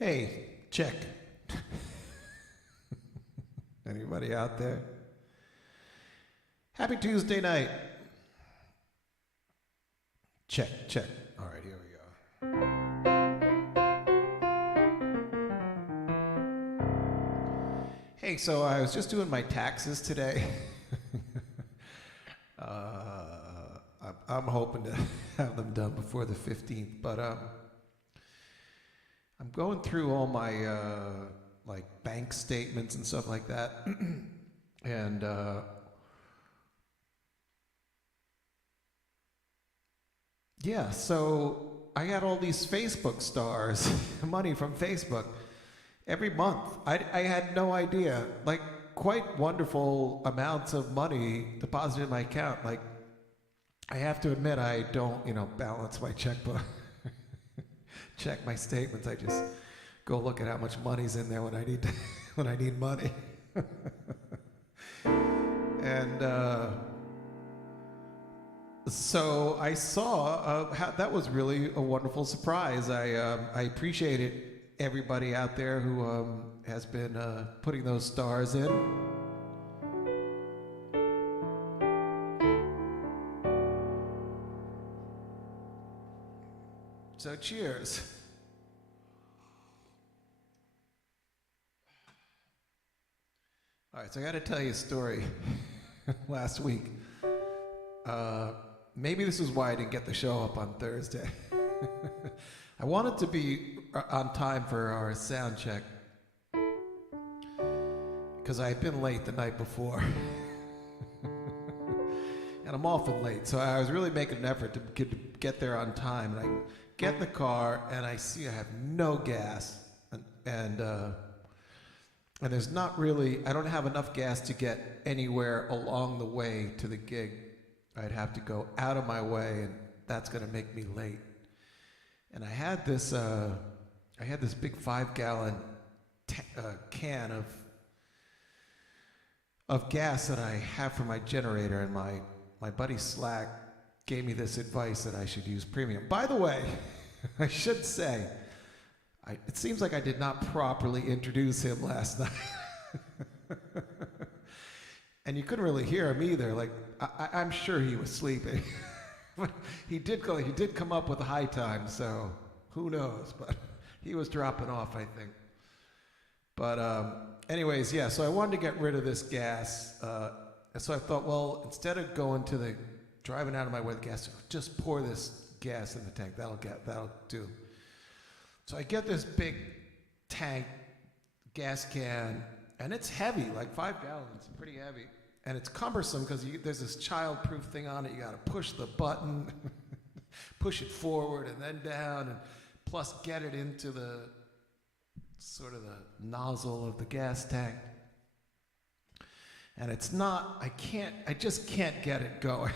Hey, check. Anybody out there? Happy Tuesday night. Check, check. All right, here we go. Hey, so I was just doing my taxes today. I'm hoping to have them done before the 15th, but I'm going through all my like bank statements and stuff like that, and yeah, so I got all these Facebook stars, money from Facebook every month. I had no idea, like quite wonderful amounts of money deposited in my account. Like I have to admit, I don't, balance my checkbook, check my statements. I just go look at how much money's in there when I need when I need money. And so I saw how that was really a wonderful surprise. I appreciated everybody out there who has been putting those stars in. So cheers. All right, so I got to tell you a story. Last week, maybe this is why I didn't get the show up on Thursday. I wanted to be on time for our sound check because I had been late the night before. And I'm often late, so I was really making an effort to get there on time. And I get in the car, and I see I have no gas, and there's not really, I don't have enough gas to get anywhere along the way to the gig. I'd have to go out of my way, and that's going to make me late. And I had this big 5-gallon can of gas that I have for my generator, and my buddy Slack gave me this advice that I should use premium. By the way, I should say, it seems like I did not properly introduce him last night. And you couldn't really hear him either. Like, I'm sure he was sleeping. But he did come up with a high time, so who knows? But he was dropping off, I think. But anyways, yeah, so I wanted to get rid of this gas. So I thought, well, instead of driving out of my way with gas, just pour this gas in the tank. That'll do. So I get this big tank, gas can, and it's heavy, like 5 gallons, pretty heavy. And it's cumbersome because there's this child-proof thing on it. You got to push the button, push it forward and then down, and plus get it into the sort of the nozzle of the gas tank. And it's not, I just can't get it going.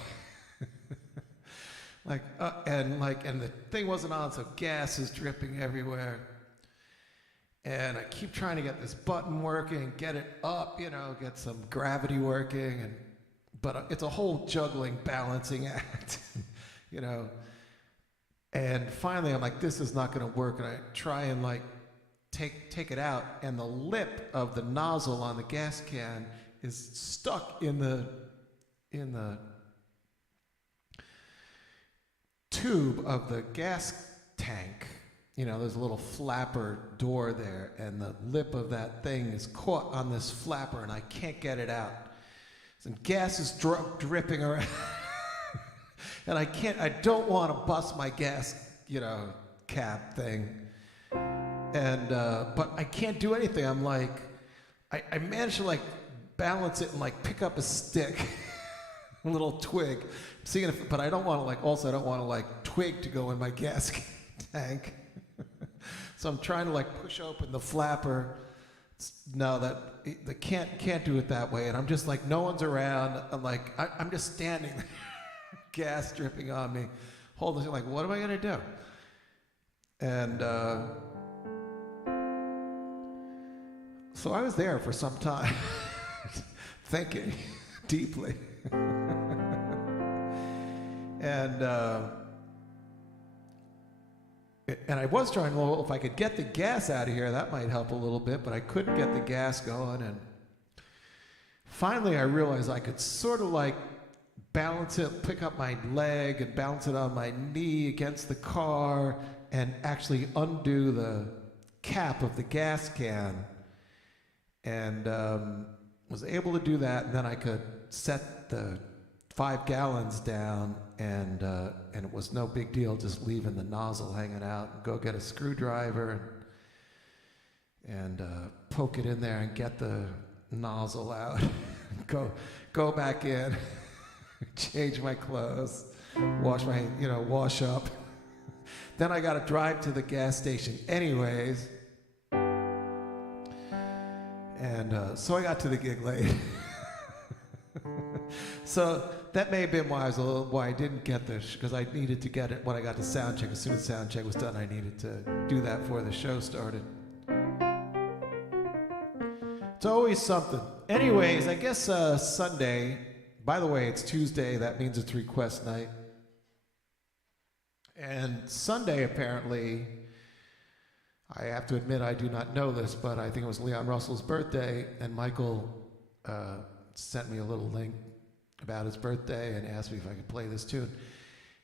And the thing wasn't on, so gas is dripping everywhere. And I keep trying to get this button working, get it up, get some gravity working, but it's a whole juggling, balancing act, And finally, I'm like, this is not going to work, and I try and take it out, and the lip of the nozzle on the gas can is stuck in the tube of the gas tank. There's a little flapper door there, and the lip of that thing is caught on this flapper, and I can't get it out. And gas is dripping around. And I don't want to bust my gas, cap thing. And, but I can't do anything. I'm like, I managed to balance it and pick up a stick, a little twig. I'm seeing if, but I don't want to I don't want to twig to go in my gas tank. So I'm trying to push open the flapper. No, the can't do it that way. And I'm just no one's around. I'm just standing there, gas dripping on me. Holding it, what am I gonna do? And so I was there for some time, thinking deeply. And And I was trying, well, if I could get the gas out of here, that might help a little bit, but I couldn't get the gas going. And finally, I realized I could sort of like balance it, pick up my leg and balance it on my knee against the car and actually undo the cap of the gas can. And was able to do that, and then I could set the 5 gallons down, and it was no big deal just leaving the nozzle hanging out and go get a screwdriver and poke it in there and get the nozzle out. go back in, change my clothes, wash up. Then I got to drive to the gas station anyways. And so I got to the gig late. So that may have been why I didn't get this, because I needed to get it when I got to sound check. As soon as sound check was done, I needed to do that before the show started. It's always something. Anyways, I guess Sunday, by the way, it's Tuesday, that means it's request night. And Sunday, apparently, I have to admit I do not know this, but I think it was Leon Russell's birthday, and Michael sent me a little link about his birthday and asked me if I could play this tune.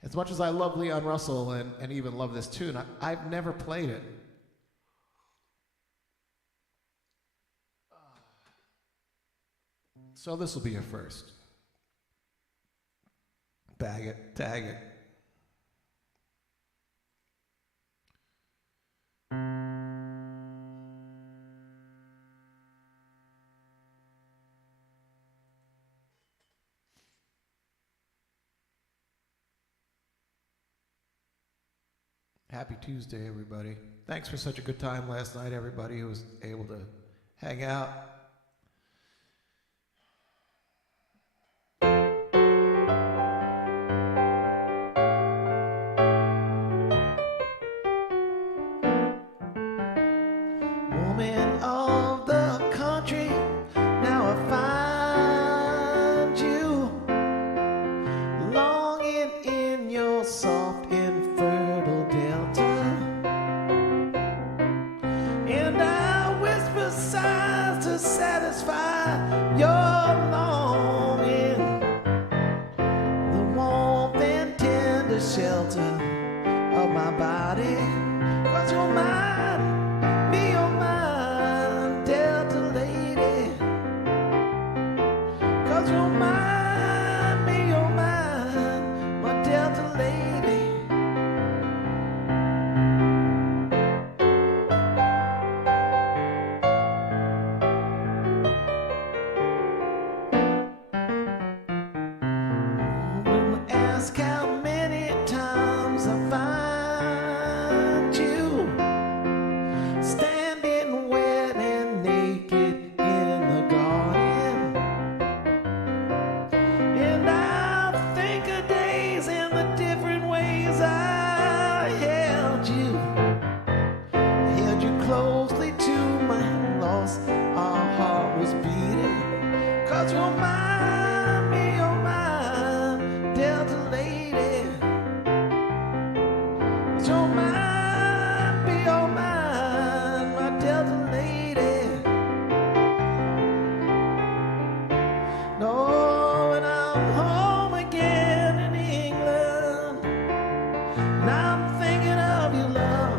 As much as I love Leon Russell and even love this tune, I've never played it. So this will be a first. Bag it, tag it. Happy Tuesday, everybody. Thanks for such a good time last night, everybody who was able to hang out. Woman of the country, now I find you longing in your soft and fertile delta, and I whisper sighs to satisfy your longing, the warmth and tender shelter of my body, 'cause you're mine. You're mine, me, you're mine, my Delta lady. When I ask how many times I find you standing wet and naked in the garden, closely to my loss, our heart was beating, 'cause you're mine, me, you're mine, Delta lady. 'Cause you're mine, me, you're mine, my Delta lady. No, when I'm home again in England, and I'm thinking of your love,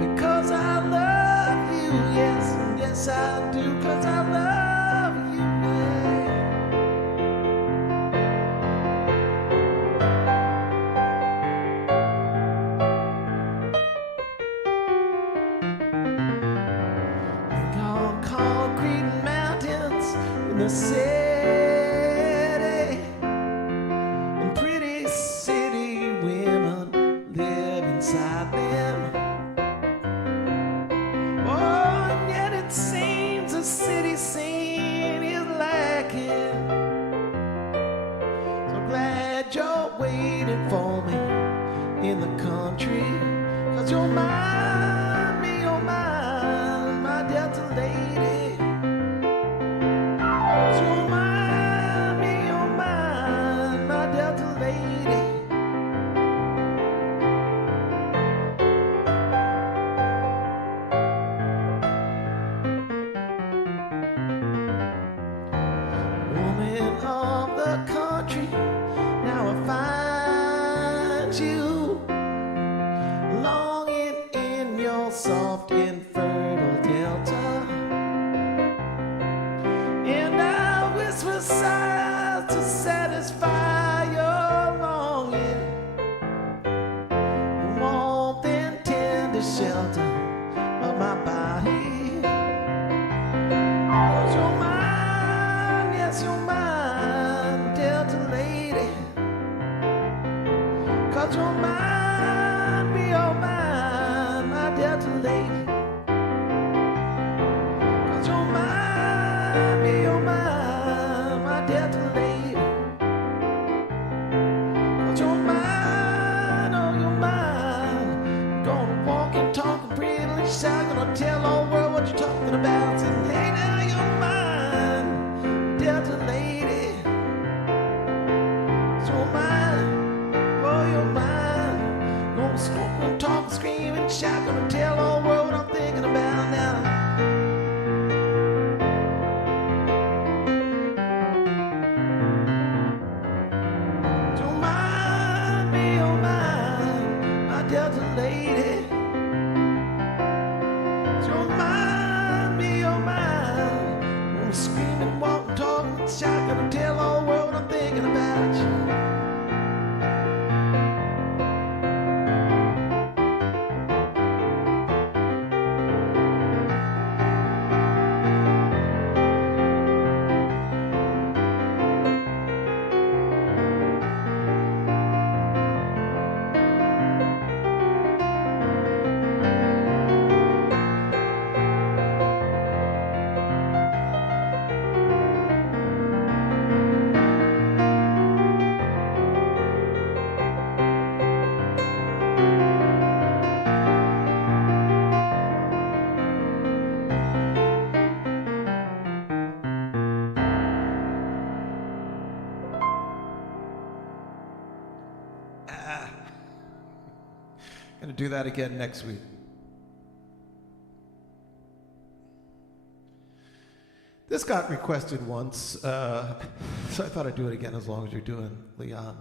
because I love you, yes, yes I do, 'cause I love you, yeah. Think on concrete mountains in the city, and pretty city women live inside them. Seems the city scene is lacking. So glad you're waiting for me in the country, 'cause you're mine, me, you're mine, my Delta lady. 'Cause you're mine, me, you're mine, my Delta lady. soft infertile delta, and I whisper sighs to satisfy your longing, warmth and tender shelter of my body. 'Cause you're mine, yes you're mine, Delta lady. 'Cause you're mine, be your mine, my Delta lady. 'Cause you're mine, be your mine, my Delta lady. 'Cause you're mine, oh you're mine. I'm gonna walk and talk and prettily shout, gonna tell all the world what you're talking about. Saying, hey now you're mine, Delta lady. 'Cause you're mine, oh you're mine. Gonna smoke and talk and scream and shout, gonna tell all the world what I'm thinking about now. You're mine, be your mine, my Delta lady. You're mine, be your mine. Gonna scream and walk and talk and shout, gonna tell all the world what I'm thinking about you. Gonna do that again next week. This got requested once, so I thought I'd do it again as long as you're doing Leon.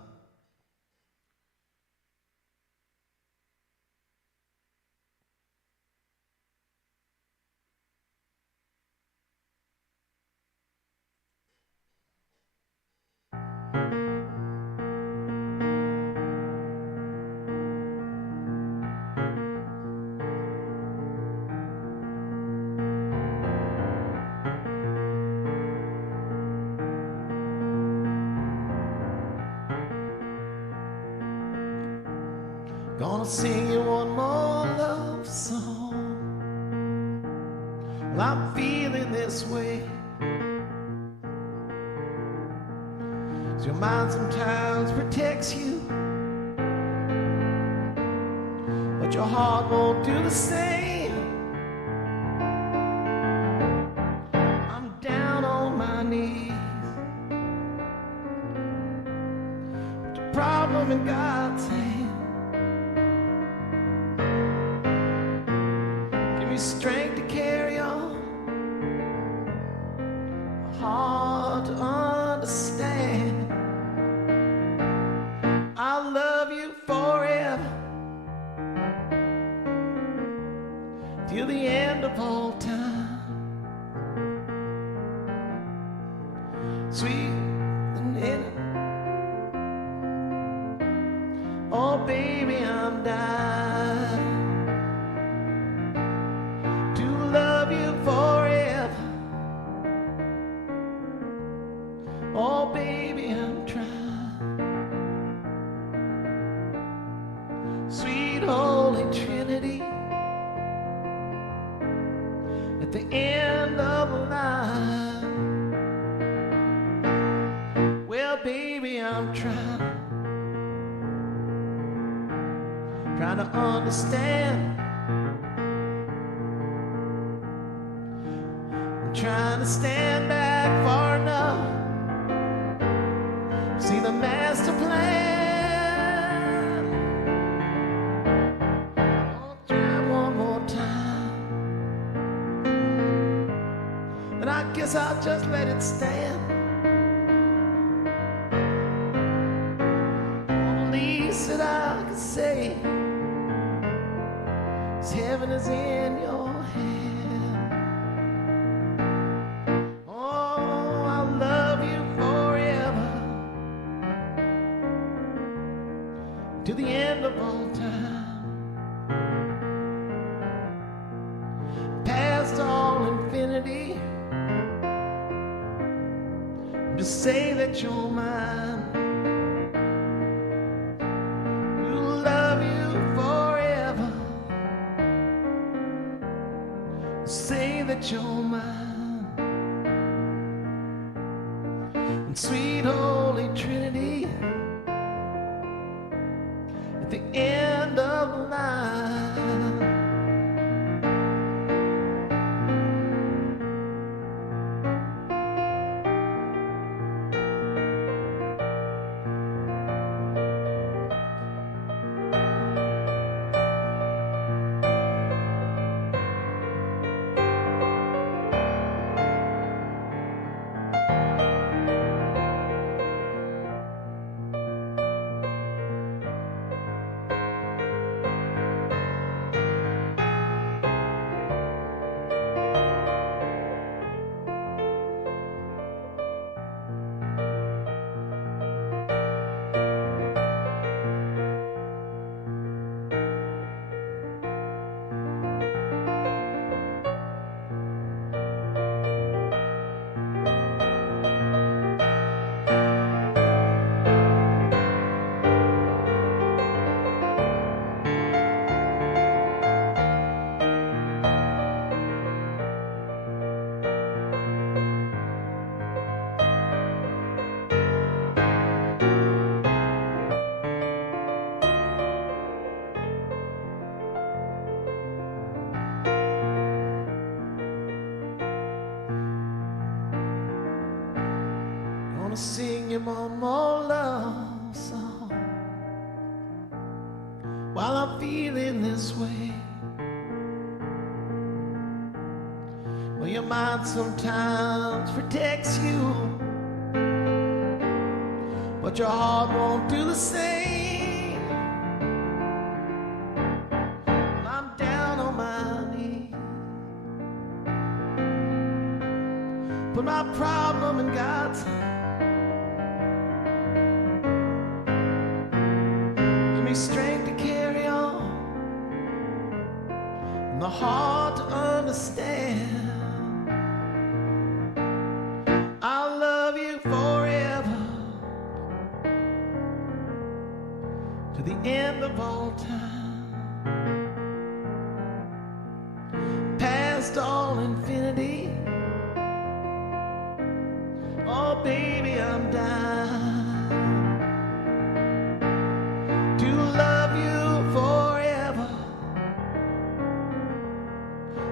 Gonna sing you one more love song. Well, I'm feeling this way. 'Cause your mind sometimes protects you, but your heart won't do the same. I'm down on my knees, but the problem in God's hand. Strength to carry on, hard to understand. I'll love you forever, till the end of all time. Sweet and inner, oh baby I'm dying. Forever, oh baby I'm trying. Sweet Holy Trinity, at the end of the line. Well baby I'm trying to understand. Trying to stand back far enough, see the master plan. I'll try one more time, and I guess I'll just let it stand. The least that I can say is heaven is in your your hand. Oh, I'll love you forever, to the end of all time, past all infinity. Just say that you're mine. We'll love you forever. Say that you're mine. And sweet Holy Trinity, at the end of the line, gonna sing you one more love song while I'm feeling this way. Well, your mind sometimes protects you, but your heart won't do the same. Well, I'm down on my knees, put my problem in God's hands. Strength to carry on, and the heart to understand. I'll love you forever, to the end of all time, past all infinity. Oh baby, I'm dying to love you forever,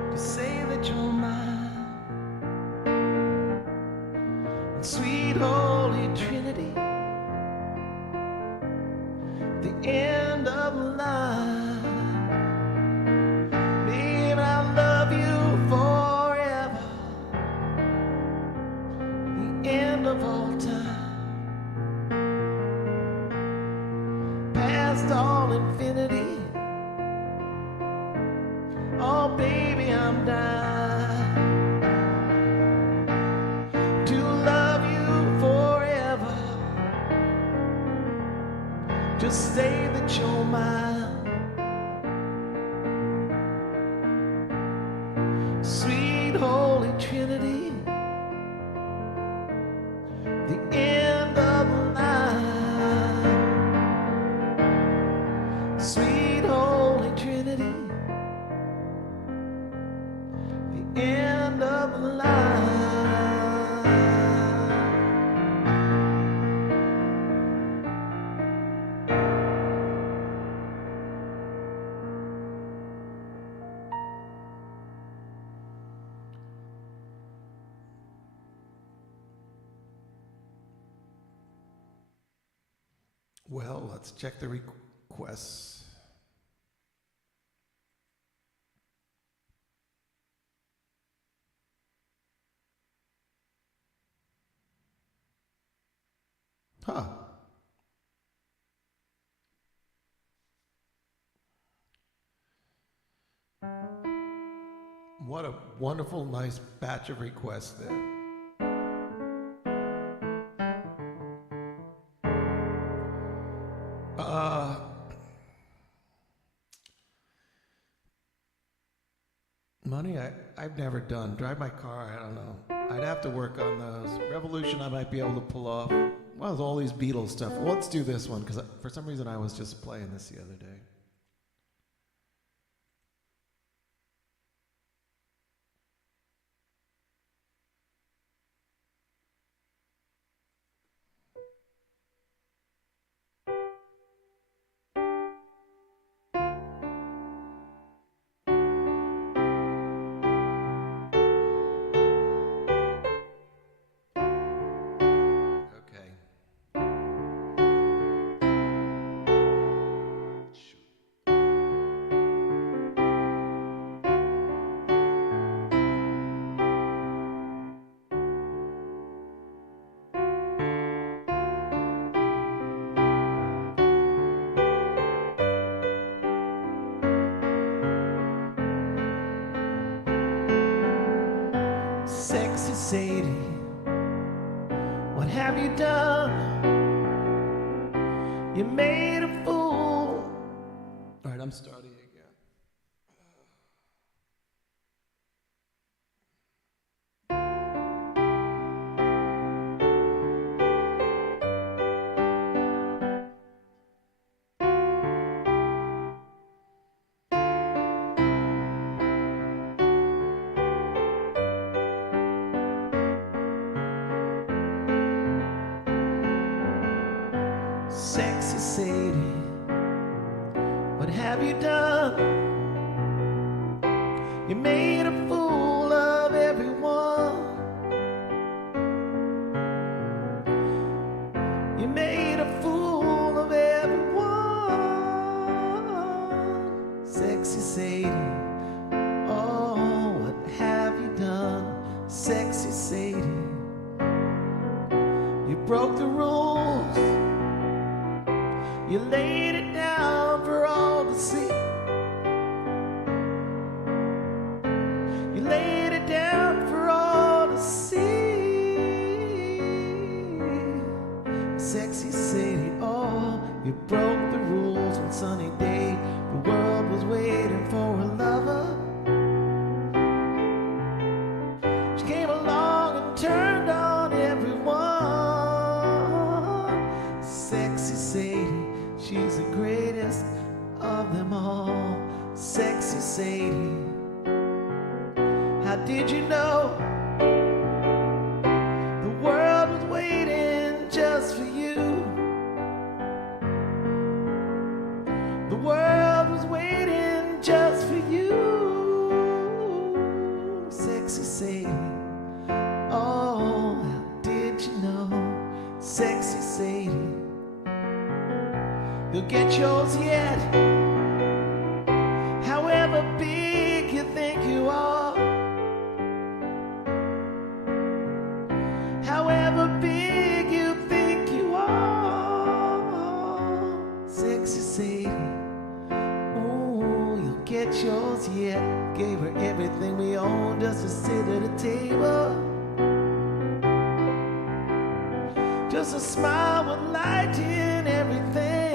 to say that you're mine. And sweet Holy Trinity, the end of the line, babe, I love you forever, the end of all time, past all infinity. Oh baby, I'm dying to love you forever. Just say that you're mine. Sweet Holy Trinity, the end of the line. Sweet Holy Trinity, the end of the line. Well, let's check the requests. Huh. What a wonderful, nice batch of requests there. Money, I've never done. Drive my car, I don't know. I'd have to work on those. Revolution, I might be able to pull off. Well, there's all these Beatles stuff. Well, let's do this one, because for some reason I was just playing this the other day. Sexy Sadie, what have you done? You made a fool. All right, I'm starting again. Sexy Sadie, what have you done? You made a fool of everyone. You made a fool of everyone. Sexy Sadie, oh, what have you done? Sexy Sadie, you broke the rules. You laid it down for all to see. You laid it down for all to see. Sexy Sadie, oh, you broke the rules one sunny day. The world was waiting for a lover. She came along and turned on everyone. Sexy Sadie, she's the greatest of them all. Sexy Sadie, how did you know the world was waiting just for you? The world was waiting just for you. Sexy Sadie, oh, how did you know? Sexy Sadie, you'll get yours yet, however big you think you are. However big you think you are. Sexy Sadie, ooh, you'll get yours yet. Gave her everything we owned just to sit at a table. Just a smile would lighten everything.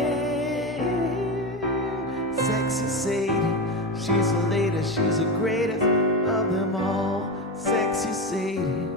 Sexy Sadie, she's the latest, she's the greatest of them all. Sexy Sadie.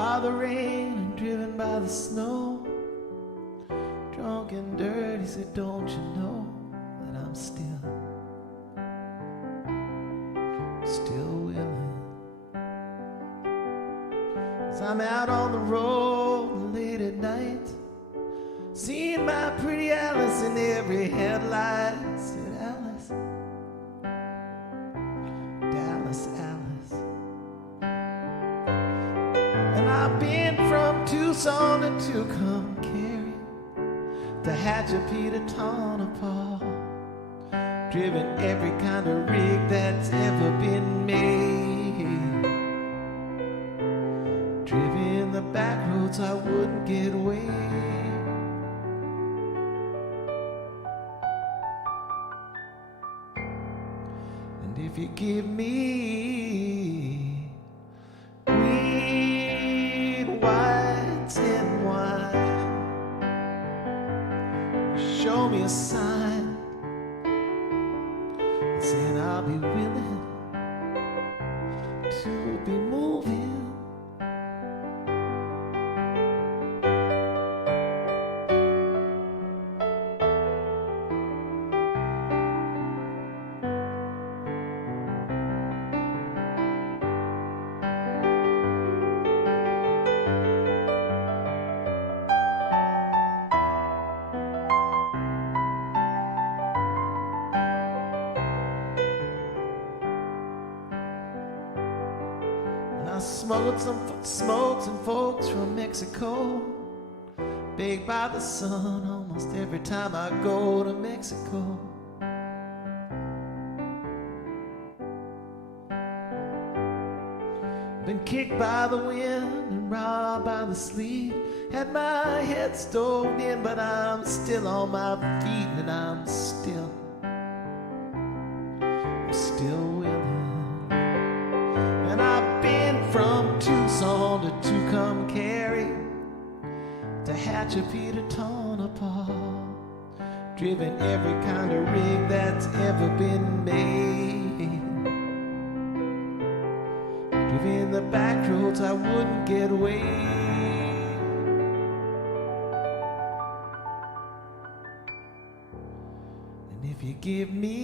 by the rain and driven by the snow. Drunk and dirty, said, don't you know that I'm still willing? 'Cause I'm out on the road late at night, seeing my pretty Alice in every headlight. Said, Alice, Dallas Alice. And I've been from Tucson to Tucumcari, to Hatchapeta, Tonopah, driven every kind of rig that's ever been made, driven the back roads I wouldn't get away. And if you give me green, whites, and wine, show me a sign saying I'll be willing to be moving. I smoked some folks from Mexico, baked by the sun almost every time I go to Mexico. Been kicked by the wind and robbed by the sleet, had my head stove in, but I'm still on my feet, and I'm still willing. And I've been from Tucson to Tucumcari, to Hatchapeta, Tonopah, driven every kind of rig that's ever been made, driven the back roads I wouldn't get away. And if you give me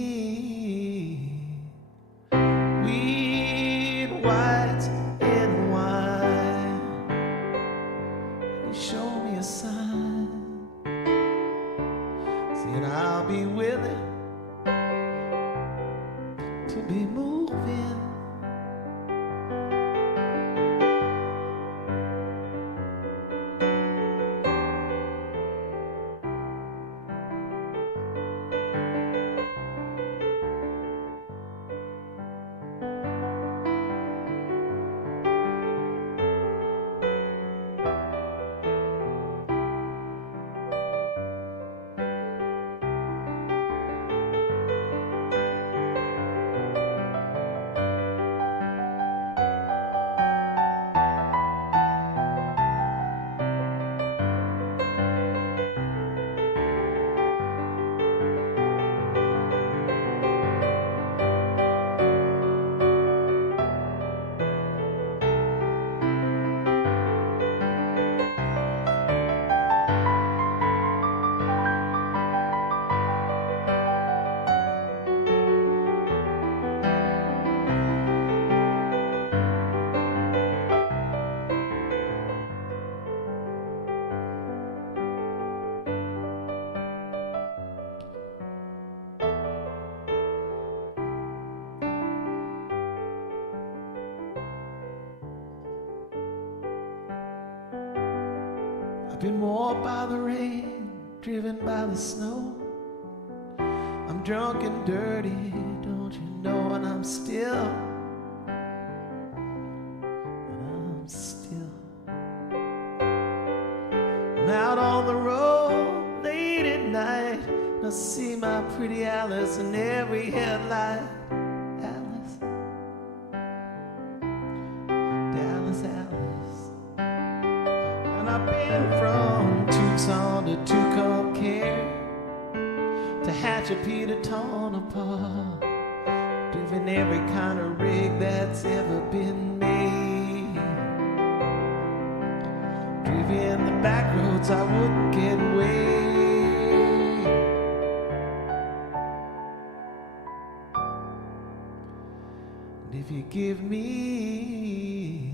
weed, white, and wine, you show me a sign saying I'll be willing to be moving. I've been warped by the rain, driven by the snow. I'm drunk and dirty, don't you know? And I'm still I'm out on the road late at night, and I see my pretty Alice in every headlight. Alice, Dallas Alice. And I've been from Tucson to Tucumcari, to Hatchapeta, Tonopah, driven every kind of rig that's ever been made, if in the back roads I wouldn't get away. And if you give me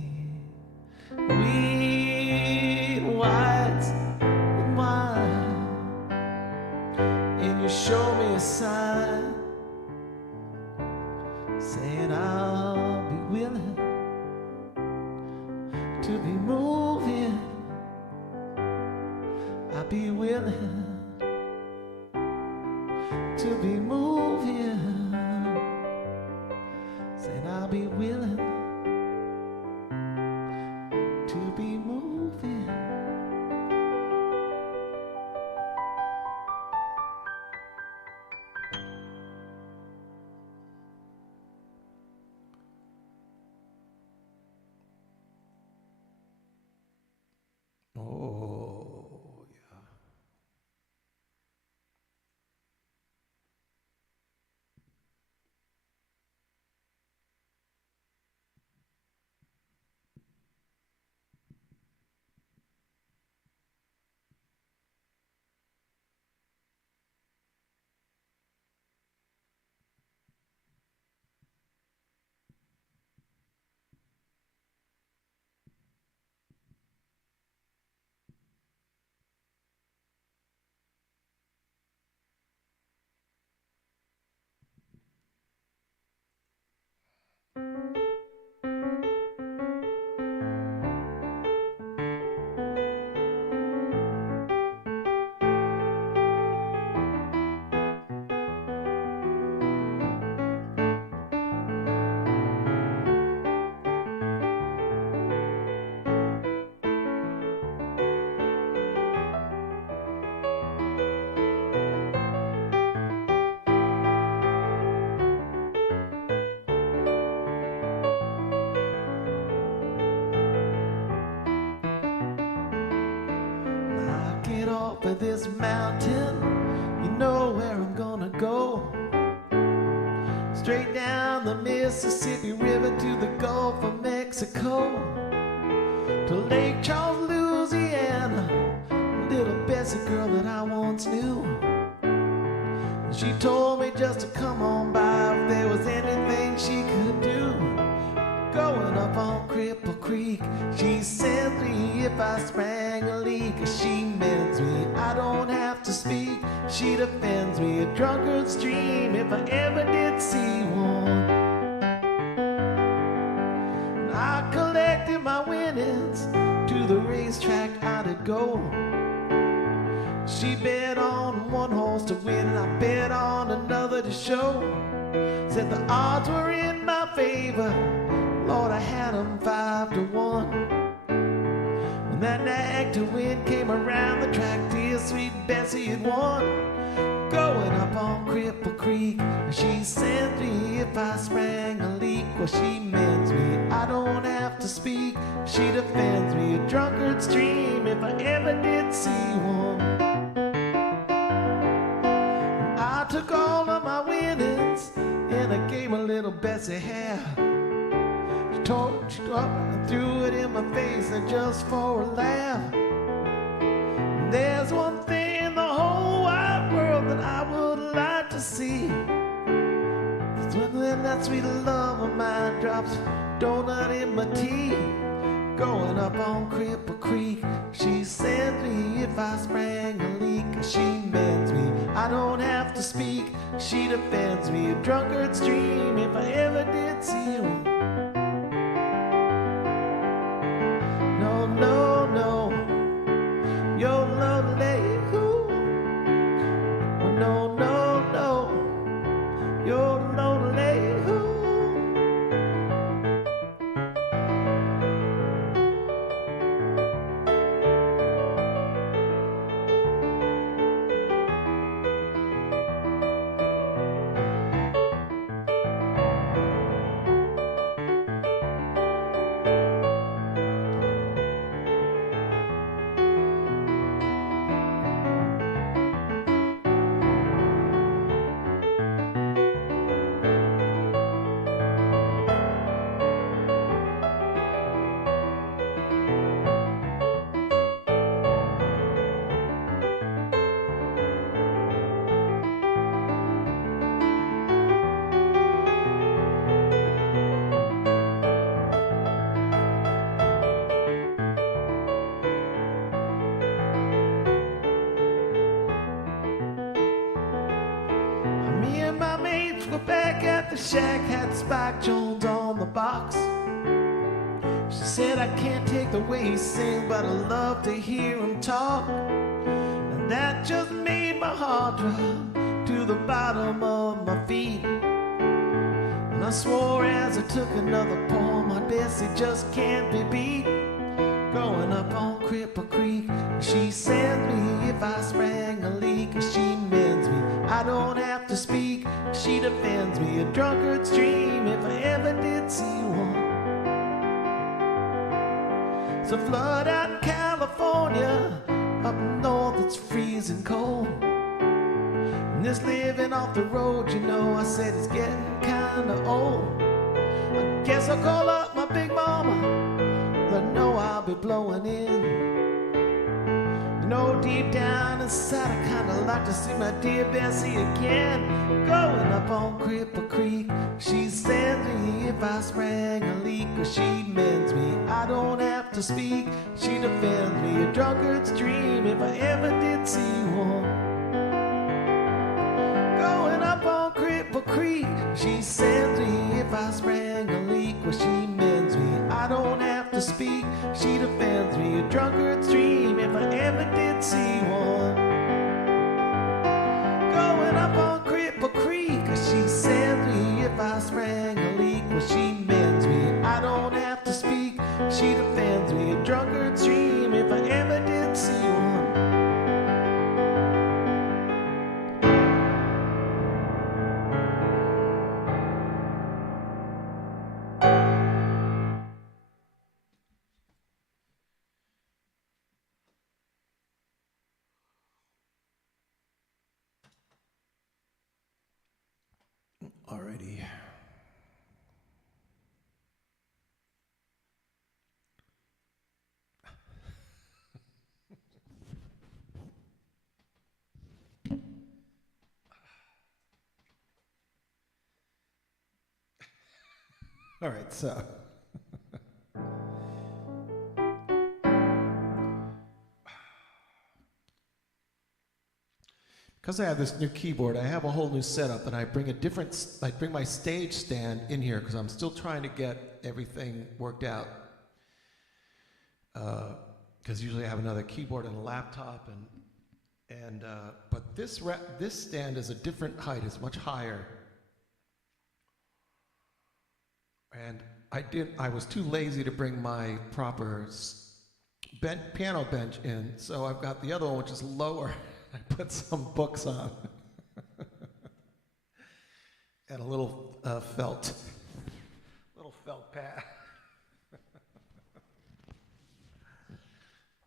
sweet whites and wine, and you show me a sign saying I'll be willing to be moving, I'll be willing to be moving, saying I'll be willing to be moving. Oh, yeah. Get off of this mountain, you know where I'm gonna go. Straight down the Mississippi River to the Gulf of Mexico, to Lake Charles, Louisiana. Little Bessie girl that I once knew, she told me just to come on by if there was anything she could do. Going up on Cripple Creek, she sends me if I sprang a leak. She mends me, I don't have to speak. She defends me, a drunkard's dream if I ever did see one. And I collected my winnings, to the racetrack I did go. She bet on one horse to win, and I bet on another to show. Said the odds were in my favor, Lord, I had 'em 5-1. When that nag to win came around the track, dear sweet Bessie had won. Going up on Cripple Creek, she sends me if I sprang a leak. Well, she mends me, I don't have to speak. She defends me, a drunkard's dream if I ever did see one. I took all of my winnings and I gave a little Bessie hair. She up and threw it in my face, and just for a laugh. There's one thing in the whole wide world that I would like to see. It's when that sweet love of mine drops donut in my tea. Going up on Cripple Creek, she sends me if I sprang a leak. She mends me, I don't have to speak. She defends me, a drunkard's dream if I ever did see one. No, no, no, you're lonely, ooh. No, no, no, you're lonely, ooh. We're back at the shack, had Spike Jones on the box. She said, I can't take the way he sings, but I love to hear him talk. And that just made my heart drop to the bottom of my feet. And I swore as I took another pull, my Bessie just can't be beat. Going up on Cripple Creek, she sends me if I sprang a leak. She mends me, I don't have to speak. She defends me, a drunkard's dream if I ever did see one. So flood out in California, up north it's freezing cold. And this living off the road, you know, I said it's getting kinda old. I guess I'll call up my big mama, let her know I'll be blowing in. You know, deep down inside I kinda like to see my dear Bessie again. Going up on Cripple Creek, she sends me if I sprang a leak. Or she mends me, I don't have to speak. She defends me, a drunkard's dream if I ever did see one. Going up on Cripple Creek, she sends me if I sprang a leak. Or she mends me, I don't have to speak. She defends me, a drunkard's dream if I ever did see one. Going up on Cripple Creek, she sends me if I sprang a leak. Well, she mends me, I don't have to speak. She defends me, a drunkard's dream if I ever did see one. Alrighty. All right, so because I have this new keyboard, I have a whole new setup, and I bring my stage stand in here because I'm still trying to get everything worked out. Because usually I have another keyboard and a laptop, but this stand is a different height; it's much higher. And I was too lazy to bring my proper piano bench in, so I've got the other one which is lower. I put some books on and a little felt pad.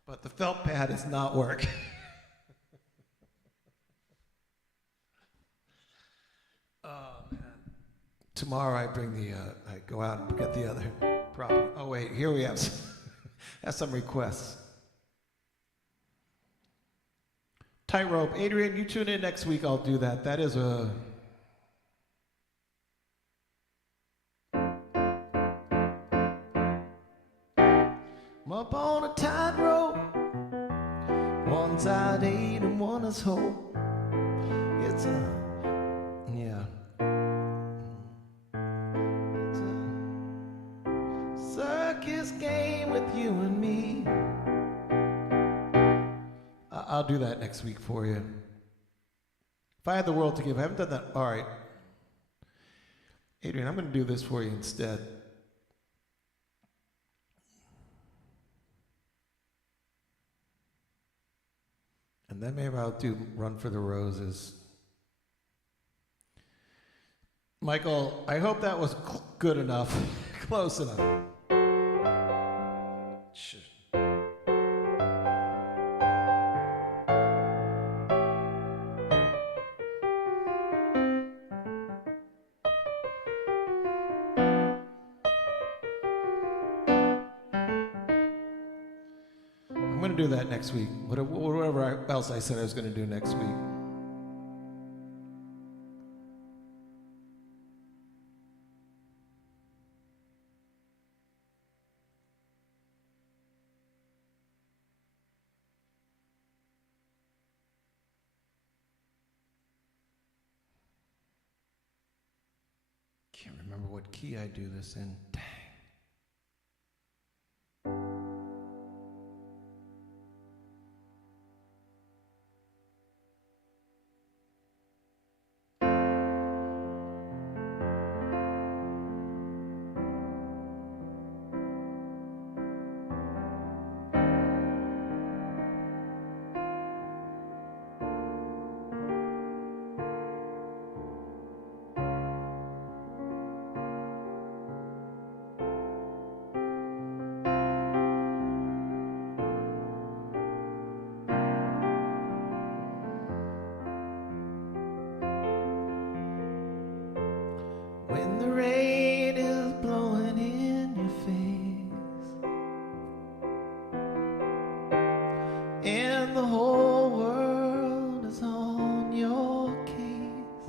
But the felt pad is not working. Oh man! Tomorrow I go out and get the other prop. Oh wait, here we have some requests. Tightrope, Adrian, you tune in next week. I'll do that. That is a. I'm up on a tightrope. One side hate and one is hope. It's a circus game with you and me. I'll do that next week for you. If I had the world to give, I haven't done that. All right. Adrian, I'm going to do this for you instead. And then maybe I'll do Run for the Roses. Michael, I hope that was good enough. Close enough. Sure. I'm going to do that next week. Whatever else I said I was going to do next week. Can't remember what key I do this in. Dang. When the rain is blowing in your face and the whole world is on your case,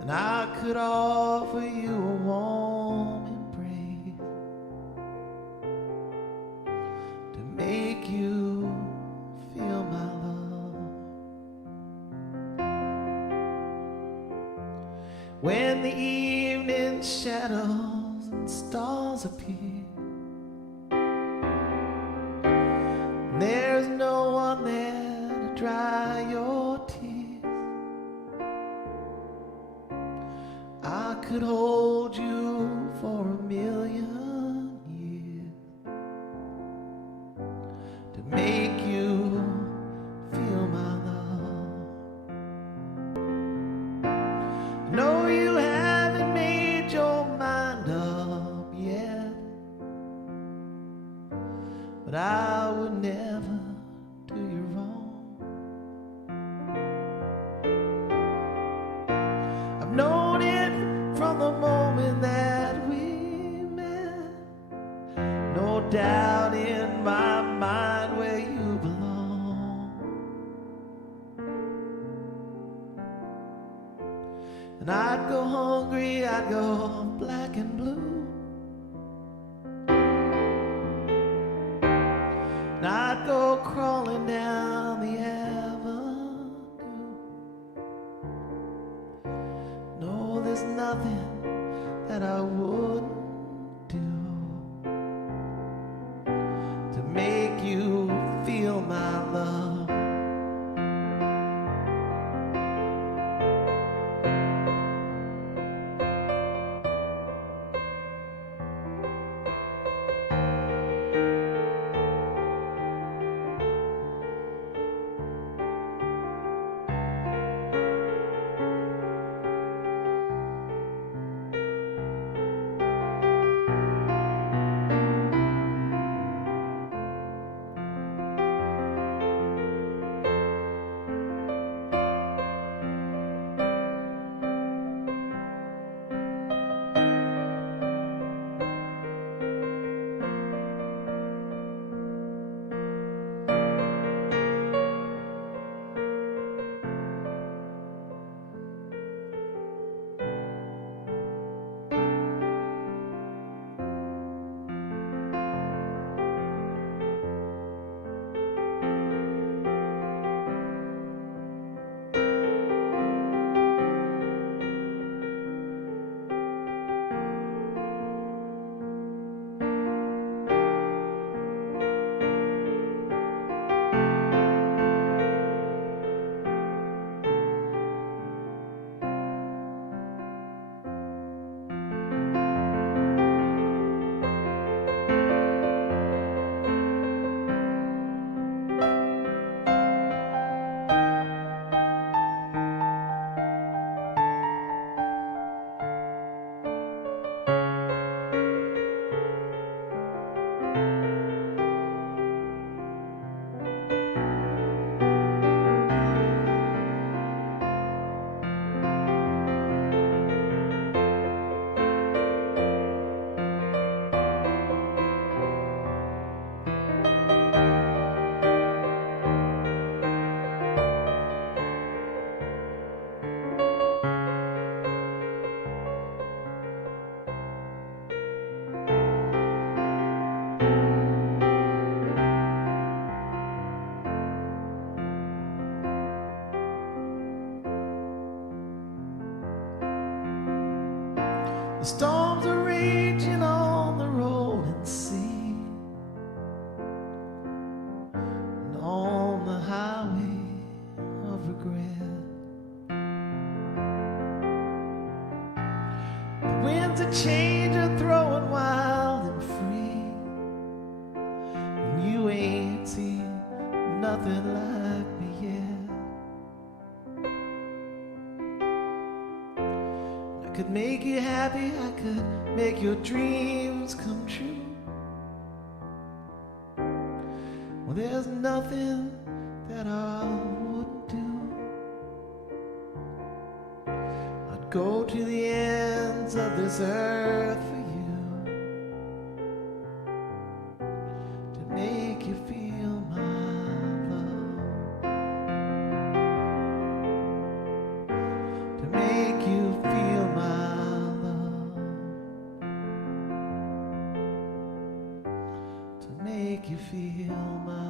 and I could offer you a warm embrace to make you feel my love. When the evening shadows and stars appear, there's no one there to dry your tears, I could hold you for 1,000,000 years to make you feel my love. No, you haven't made your mind up yet, but I would never do you wrong. I've known it from the moment that we met. No doubt in my mind where you belong. And I'd go hungry, I'd go black and blue, and I'd go crawling down the avenue. No, there's nothing that I wouldn't do to make you feel my love. The storms are raging on the rolling sea, and on the highway of regret. The winds of change are throwing wild and free, and you ain't seen nothing like me yet. I could make you happy, I could make your dreams come true. Well, there's nothing that I wouldn't do. I'd go to the ends of this earth for you, to make you feel my love, to make you feel my love, to make you feel my love.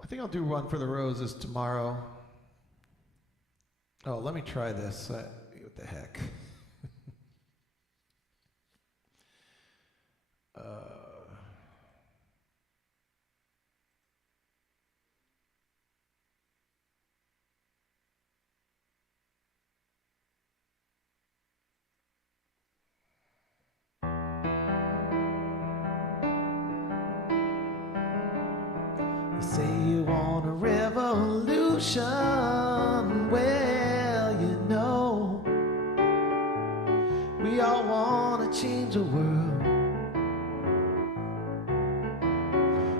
I think I'll do Run for the Roses tomorrow. Oh, let me try this. What the heck? You say you want a revolution. Well, you know, we all want to change the world.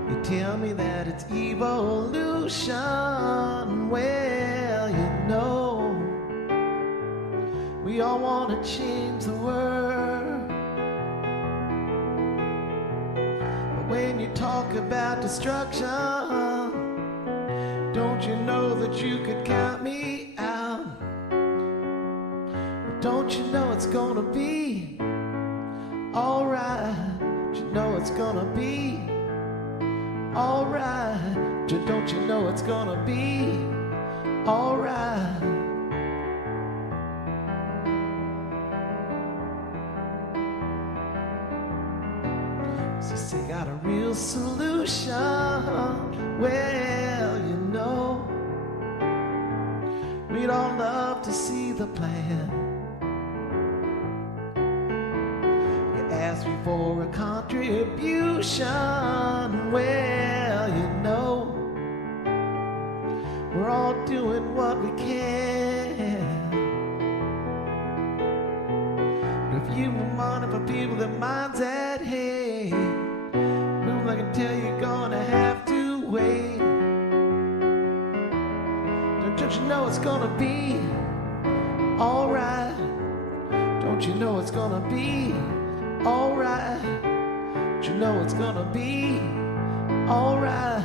You tell me that it's evolution. Well, you know, we all want to change the world. When you talk about destruction, don't you know that you could count me out? Well, don't you know it's gonna be alright? You know it's gonna be alright. Don't you know it's gonna be alright? So say got a real solution. Well, you know, we'd all love to see the plan. You asked me for a contribution. Well, you know, we're all doing what we can. But if you were minding for people that minds at hey, well, I can tell you're gonna have to wait. Don't you know it's gonna be alright? Don't you know it's gonna be alright? Don't you know it's gonna be alright?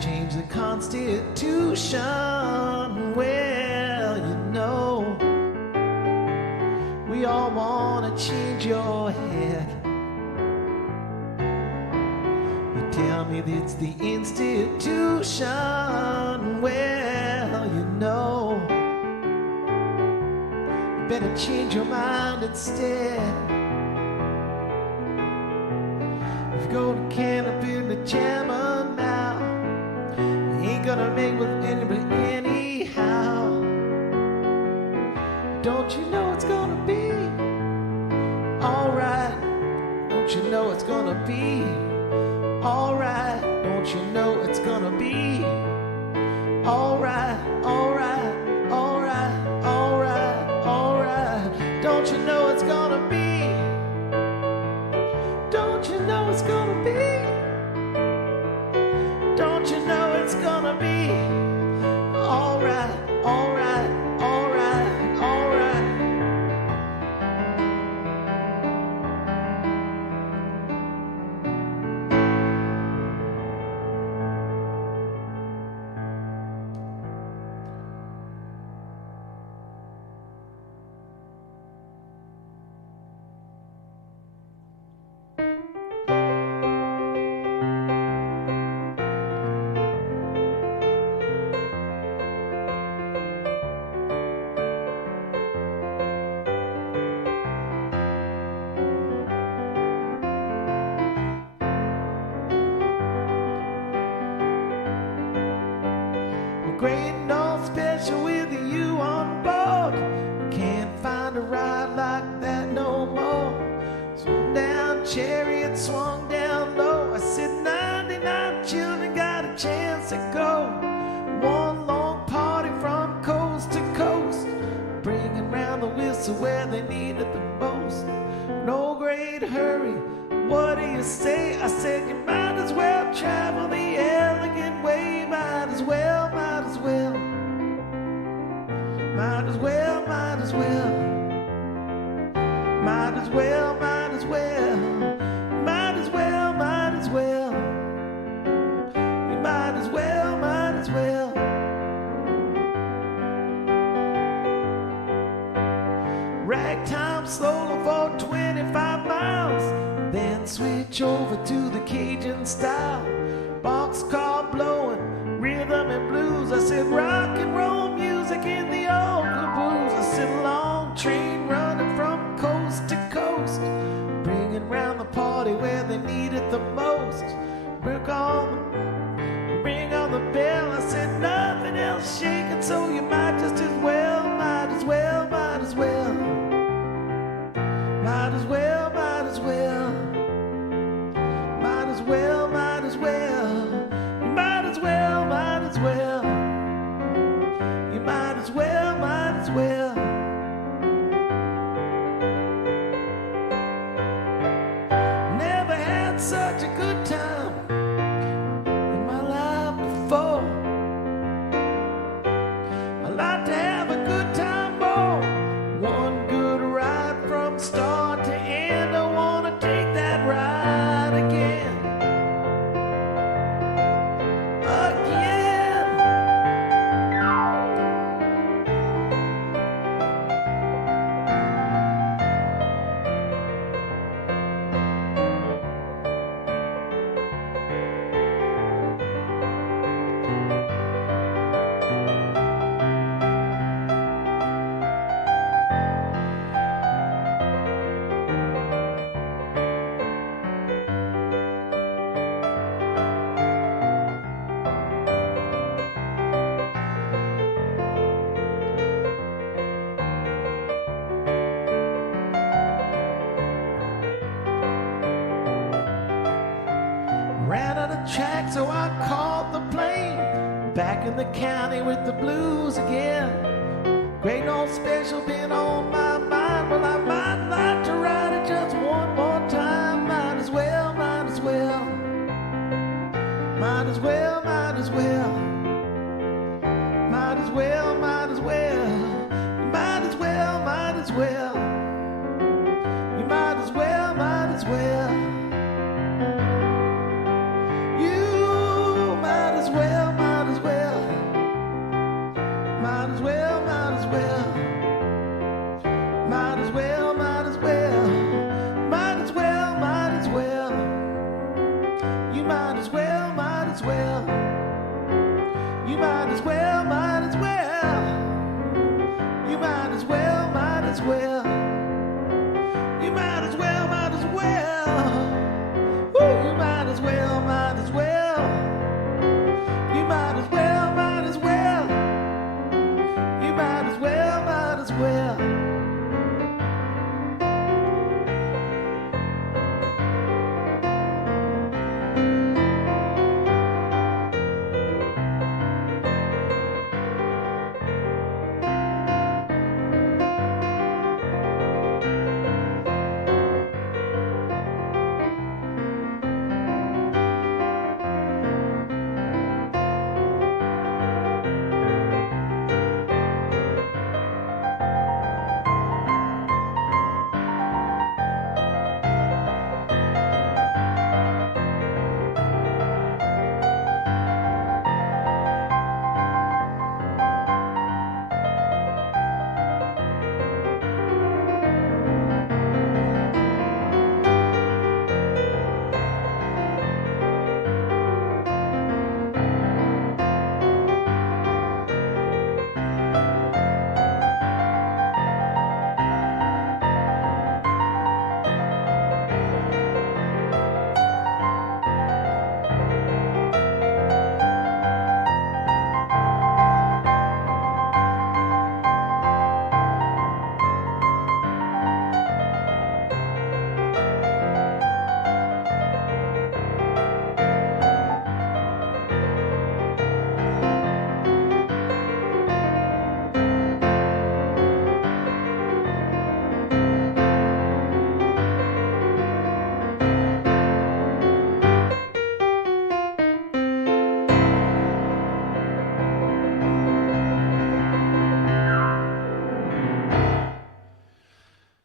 Change the Constitution. Well, you know, we We all wanna change your head. You tell me it's the institution. Well, you know, you better change your mind instead. If you go to Canopy in the Jammer now, you ain't gonna make with anybody anyhow. Don't you know it's gonna be alright? Don't you know it's gonna be alright? Don't you know it's gonna be alright, alright, alright, alright, alright? Don't you know it's gonna be? Don't you know it's gonna be? Don't you know it's gonna be alright, alright, alright, alright? Great and all special with you on board. Can't find a ride like that no more. Swung down chariot, swung down low. I said 99 children got a chance to go. One long party from coast to coast, bringing round the whistle where they need it the most. No great hurry, what do you say? I said you might as well travel the elegant way. Might as well, might as well. Might as well, might as well. Might as well, might as well. Might as well, might as well. You might as well, might as well. Ragtime solo for 25 miles, then switch over to the Cajun style. Boxcar blowing, rhythm and blues. I said rock and roll music in the old caboose. I said long train running from coast to coast, bringing round the party where they need it the most. Bring on the bell. I said nothing else shaking, so you might just as well, might as well, might as well. Might as well, might as well. Might as well, might as well. You might as well, might as well. You might as well, might as well. Never had such a good time in my life before. I like to have a good time more. One good ride from start to end. I wanna take that ride again. Ran out of track, so I caught the plane. Back in the county with the blues again. Great and old special been on my mind. Well, I might like to ride it just one more time. Might as well, might as well. Might as well, might as well. Might as well, might as well. Might as well, might as well. You might as well, might as well. Might as well, might as well. might as well, might as well. You might as well, might as well. You might as well, might as well. Woo, you might as well, might as well. You might as well, might as well. You might as well, might as well.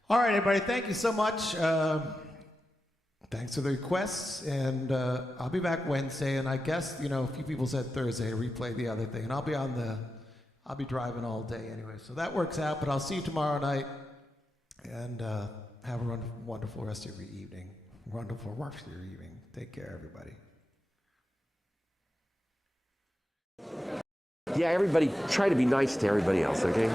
All right, everybody, thank you so much. Thanks for the requests, and I'll be back Wednesday, and I guess, you know, a few people said Thursday to replay the other thing, and I'll be driving all day anyway, so that works out, but I'll see you tomorrow night, and have a wonderful rest of your evening. Wonderful rest of your evening. Take care, everybody. Yeah, everybody, try to be nice to everybody else, okay?